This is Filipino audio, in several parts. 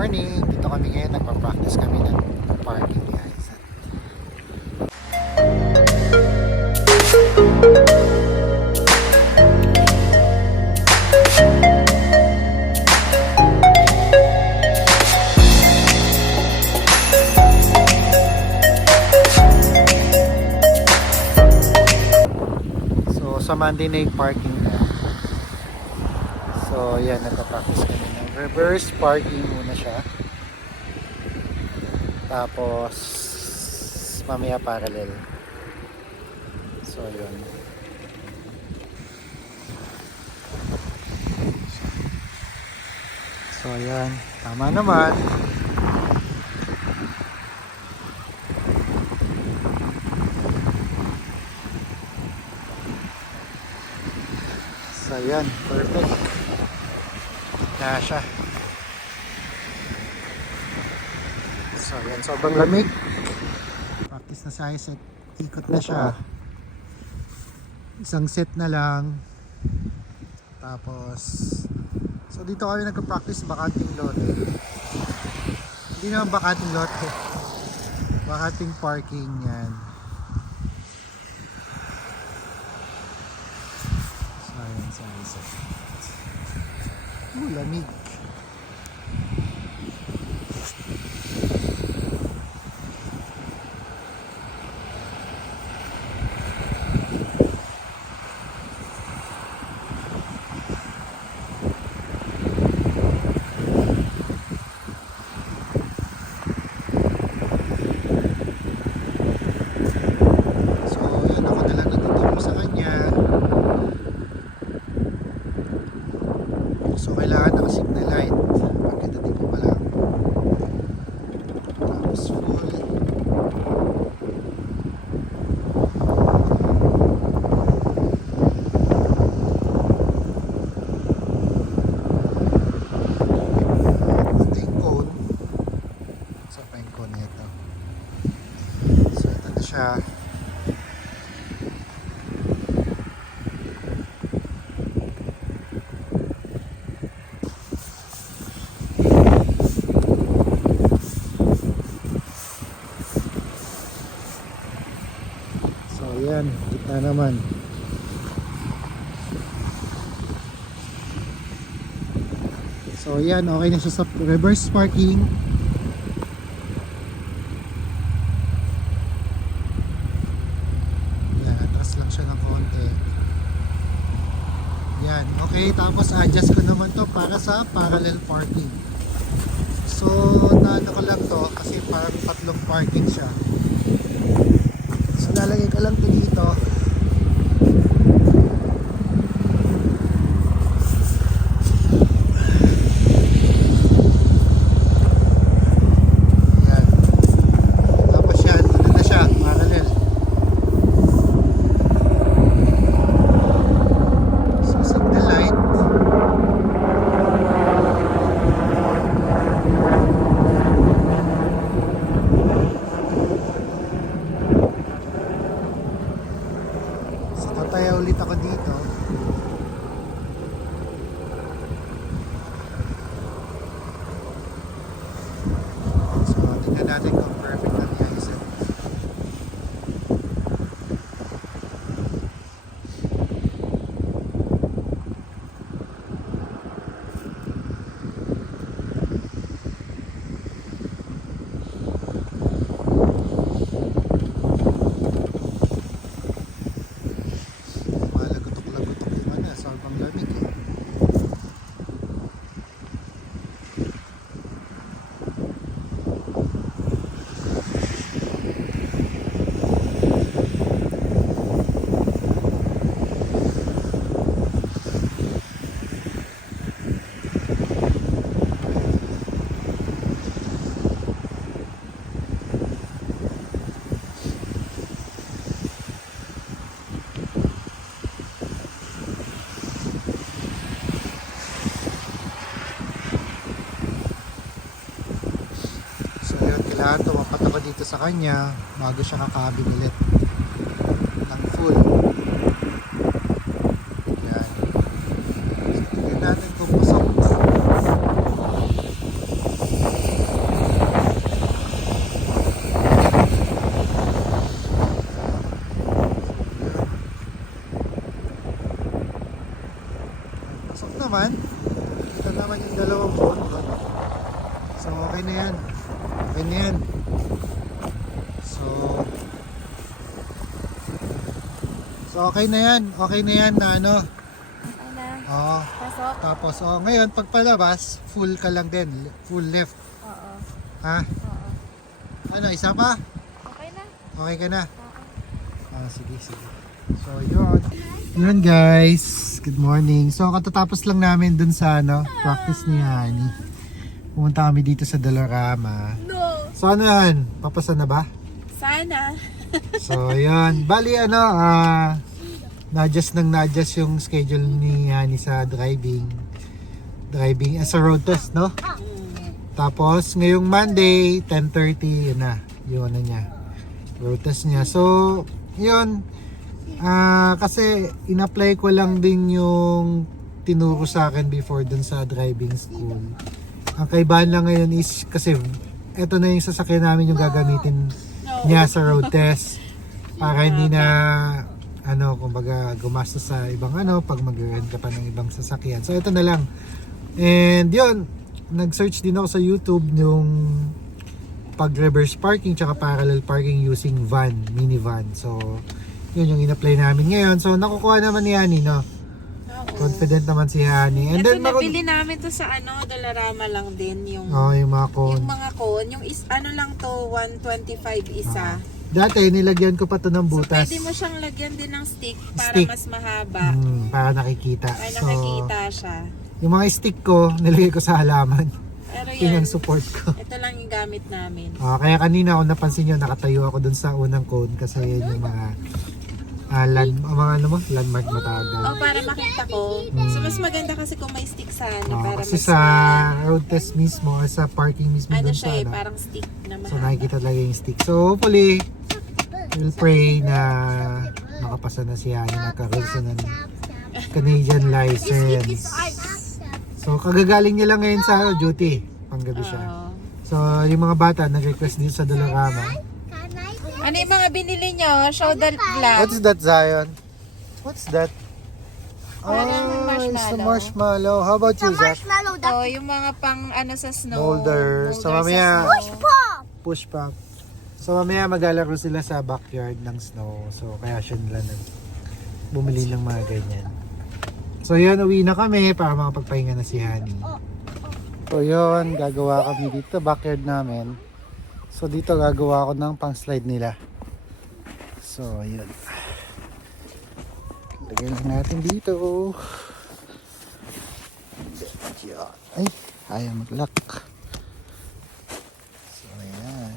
morning! Dito kami ngayon, nagpa-practice kami ng parking guys. So sa Monday na yung parking na. So yan, nagpa-practice kami ng reverse parking muna siya. Tapos mamaya parallel. So yun. So yan, tama naman. So yan, perfect. Kasha. So yan, sobrang lamig. Practice na siya, set. Ikot na siya. Isang set na lang. Tapos so dito kami nagka-practice, bakanting lote. Hindi naman bakanting lote. Bakanting parking yan. So yan, so set. Lamig. So kailangan ng signal light pagkadating mo pa lang. Tapos full. Ito yung cone. So pa yung cone nito. So ito na siya. Ayan, kita naman. So ayan, okay na siya sa reverse parking. Ayan, atras lang siya ng konti. Ayan, okay. Tapos adjust ko naman to para sa parallel parking. So naano ko lang to kasi parang tatlong parking siya. So lalagay ko lang ito dito. Yan. Tapos yan, ano na siya, parallel. So signal light. Tataya ulit ako dito. So tingnan natin kung perfect na niya isa. Sobrang lamig eh. Kailangan tumapat ako dito sa kanya bago siya kakabin ulit ng full. Yan. So, tignan natin kung pasok. Okay na yan. Okay na yan. So okay na yan. Okay na yan na ano. Okay na. Oo. Pasok? Tapos ngayon pag palabas, full ka lang din. Full left. Oo. Ha? Oo. Ano, isa pa? Okay na. Okay ka na? Okay. Sige, sige. So, yun. Yun guys. Good morning. So, katatapos lang namin dun sa practice ni Honey. Pumunta kami dito sa Dolorama. No! So, ano yan? Papasa na ba? Sana. So, yun. Bali, na-adjust yung schedule ni Honey sa driving. Driving as a road test, no? Tapos, ngayong Monday, 10:30, yun na. Yun na niya. Road test niya. So, yun. Kasi in-apply ko lang din yung tinuro sa akin before dun sa driving school. Ang kaibahan lang ngayon is kasi eto na yung sasakyan namin yung gagamitin niya sa road test para hindi na kumbaga gumastos sa ibang pag mag-rent ka pa ng ibang sasakyan. So ito na lang. And yun, nag-search din ako sa YouTube yung pag reverse parking tsaka parallel parking using minivan. So yun yung in-apply namin ngayon. So nakukuha naman ni Honey, no? Confident naman si Honey. And ito then nabili namin to sa Dollarama lang din yung yung mga cone. yung mga cone, yung lang to 125 isa. Dati nilagyan ko pa to ng butas. Pwede mo siyang lagyan din ng stick para Stick. mas mahaba. Para nakikita. Para nakikita siya. Yung mga stick ko, nilagay ko sa halaman. Pero Yun yan, ang support ko. ito lang yung gamit namin. Kaya kanina kung napansin nyo, nakatayo ako dun sa unang cone kasi yun yung mga landmark matagal. Para makita ko. So mas maganda kasi kung may stick sa para Kasi mas sa road test mismo, sa parking mismo dun sa siya parang stick na mahaba. so nakikita talaga yung stick. So hopefully, we'll pray na makapasa na si Honey, magkaroon siya ng Canadian license. So kagagaling niya lang ngayon sa duty, panggabi siya. So yung mga bata nag-request din sa Dolorama. Ano yung mga binili nyo? Show the vlog. What's that, Zion? What's that? Parang It's the marshmallow. marshmallow. How about you, Zach? Oh, yung mga pang sa snow. Boulder. So, Boulder mamaya- sa snow. Push pop. So mamaya maglalaro sila sa backyard ng snow. So kaya siya nila bumili ng mga ganyan. So yun, uwi na kami para makapagpahinga na si Honey. So yun, gagawa kami dito backyard namin. So dito gagawa ako ng pang slide nila. So yun. Lagay lang natin dito. Ay, ayaw mag-lock. So ayan.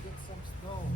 Get some snow.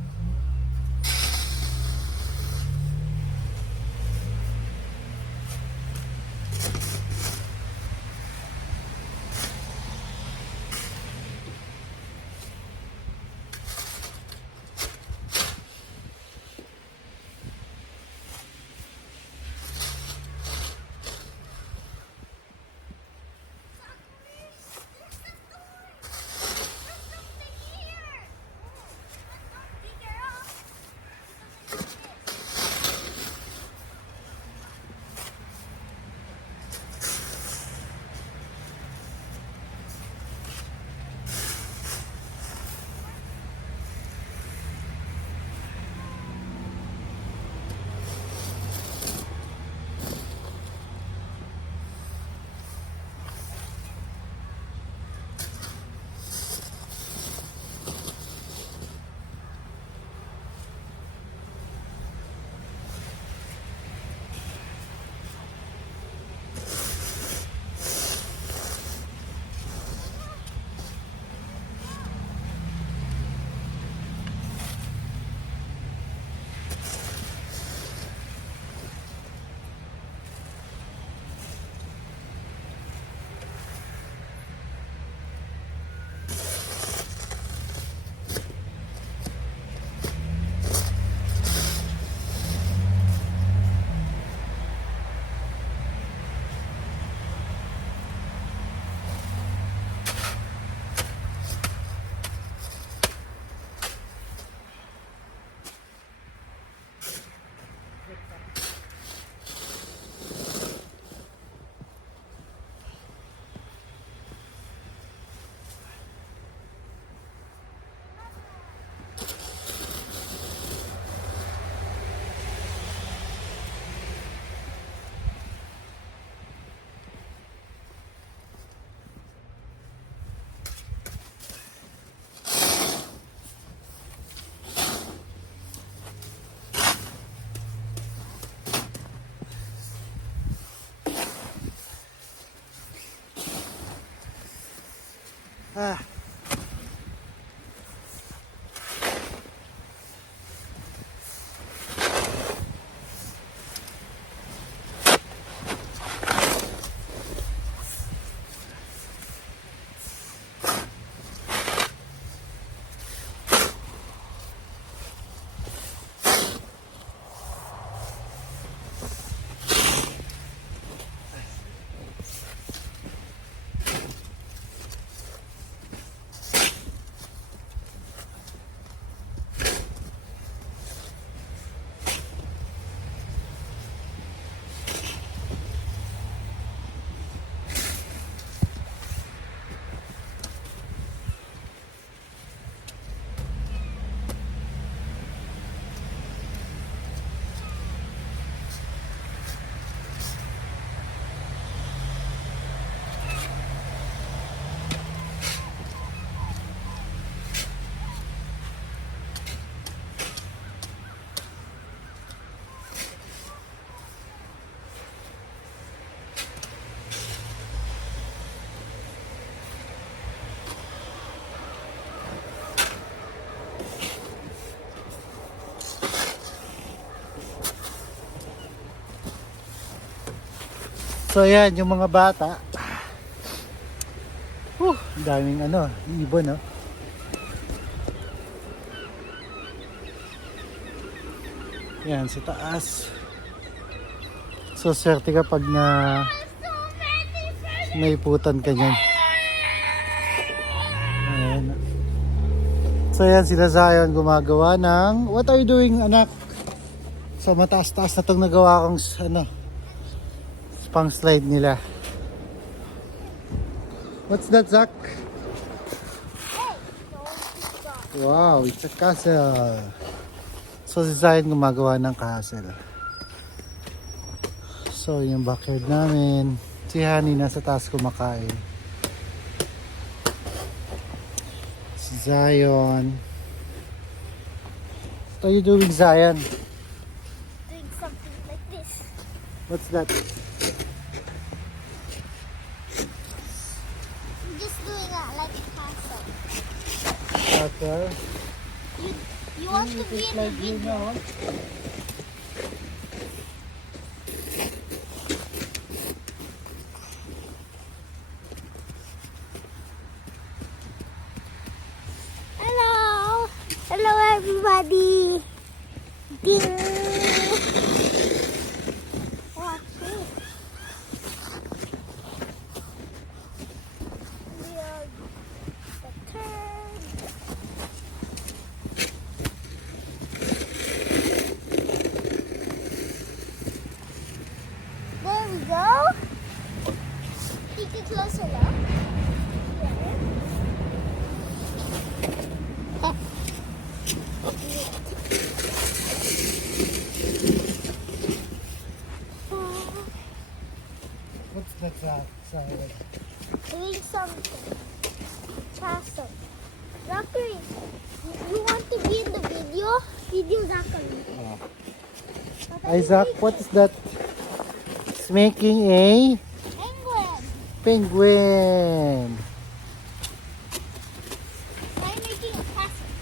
Ah. So yan, yung mga bata. Daming ano, ibon, no? Yan, sa taas. So, swerte ka pag naiputan ka niyan. Ayan. So, yan, sila Zion gumagawa ng... What are you doing, anak? So, mataas-taas na itong nagawa kong, ano, pang slide nila. What's that, Zach? Wow, it's a castle. So si Zion gumagawa ng castle. So yung backyard namin. Si Honey nasa taas kumakain. Si Zion. What are you doing, Zion? Doing something like this. What's that? I'm just doing like a castle. Castle? You want to be in the video? Hello! Hello everybody! Ding! Watch it. Build the curve. There we go. Take a closer look. What's that, Zion? Doing something. Castle. Zachary, you want to be in the video? Video Zachary. Isaac, what is that? It's making a Penguin. penguin. I'm making a castle.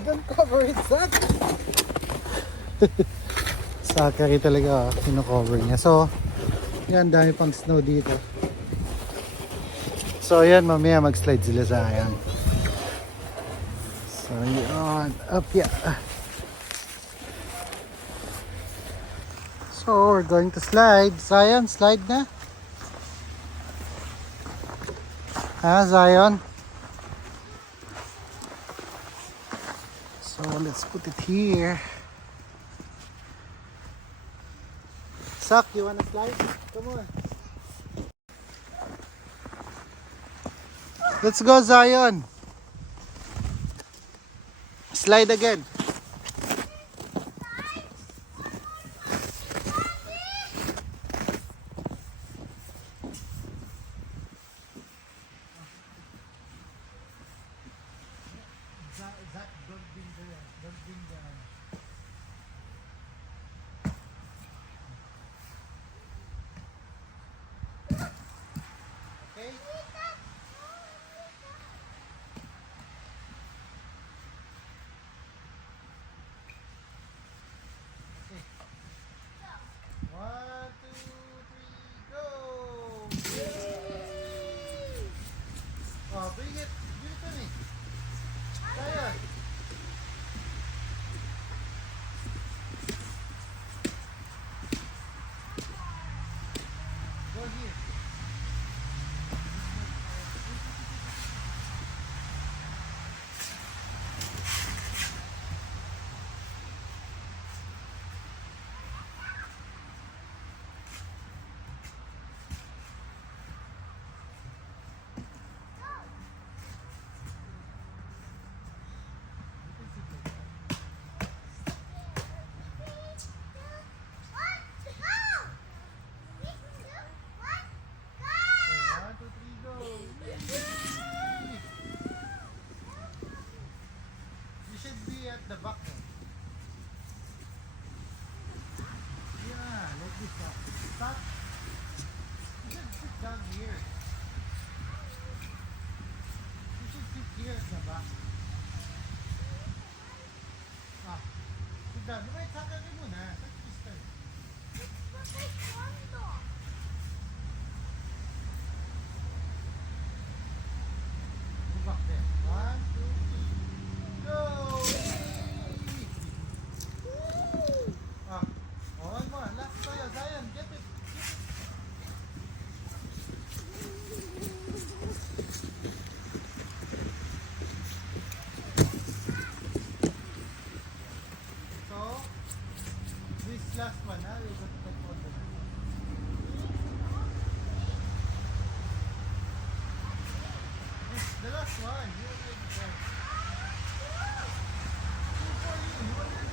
Don't cover it, Zach. Zachary talaga, kino-cover niya. So, yan, dami pang snow dito. So, yan, mamaya mag-slide sila sa ayan. So, yun. Up, yeah. So, we're going to slide. Zion, slide na. Ha, Zion? So, let's put it here. Sak, you wanna slide? Come on. Let's go, Zion. Slide again. Bring it to me. Zion. Go here. At the back. Yeah, like this. Stop. You should sit down here. You should sit here at the back. Ah, sit down. Wait, sakay muna. Let's just start. Go back there. 1, 2, 3, go! One more. Last tayo. Zion, get it. So, this last one, we got that one. This, the last one. You already tried. Two for you. You already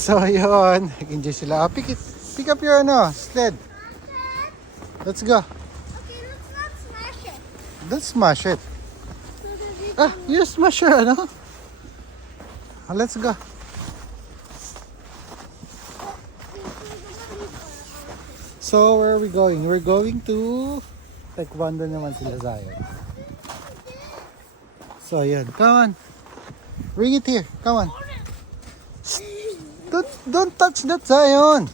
So yun, nag-enjoy sila. Pick up your sled. Let's go. Okay, let's not smash it. Don't smash it. So that we Ah, you smash your Let's go. So where are we going? We're going to Taekwondo naman sila Zion. So yun, come on. Bring it here. Come on. Don't touch that, Zion.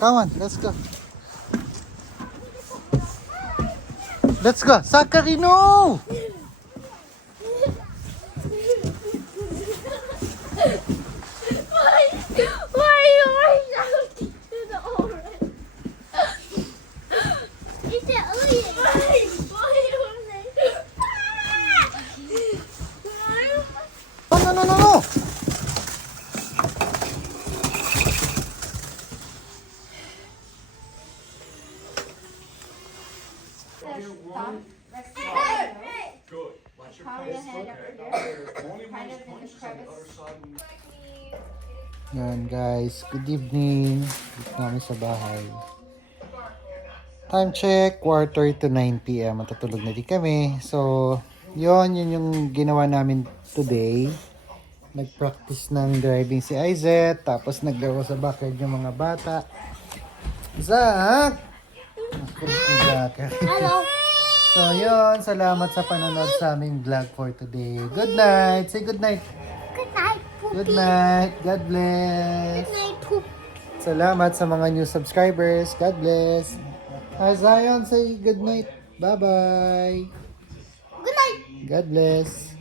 Come on, let's go. Let's go. Zachary, no! Yan guys, good evening. Dito namin sa bahay. Time check, 8:45 p.m. Matutulog na din kami. So, yun yung ginawa namin today. Nag-practice ng driving si Izet. Tapos naglaro sa backyard yung mga bata. Zach! Hello. So, yun. Salamat sa panonood sa aming vlog for today. Good night. Say good night. Good night, Poopy. Good night. God bless. Good night, Poop. Salamat sa mga new subscribers. God bless. Hi, Zion. Say good night. Bye-bye. Good night. God bless.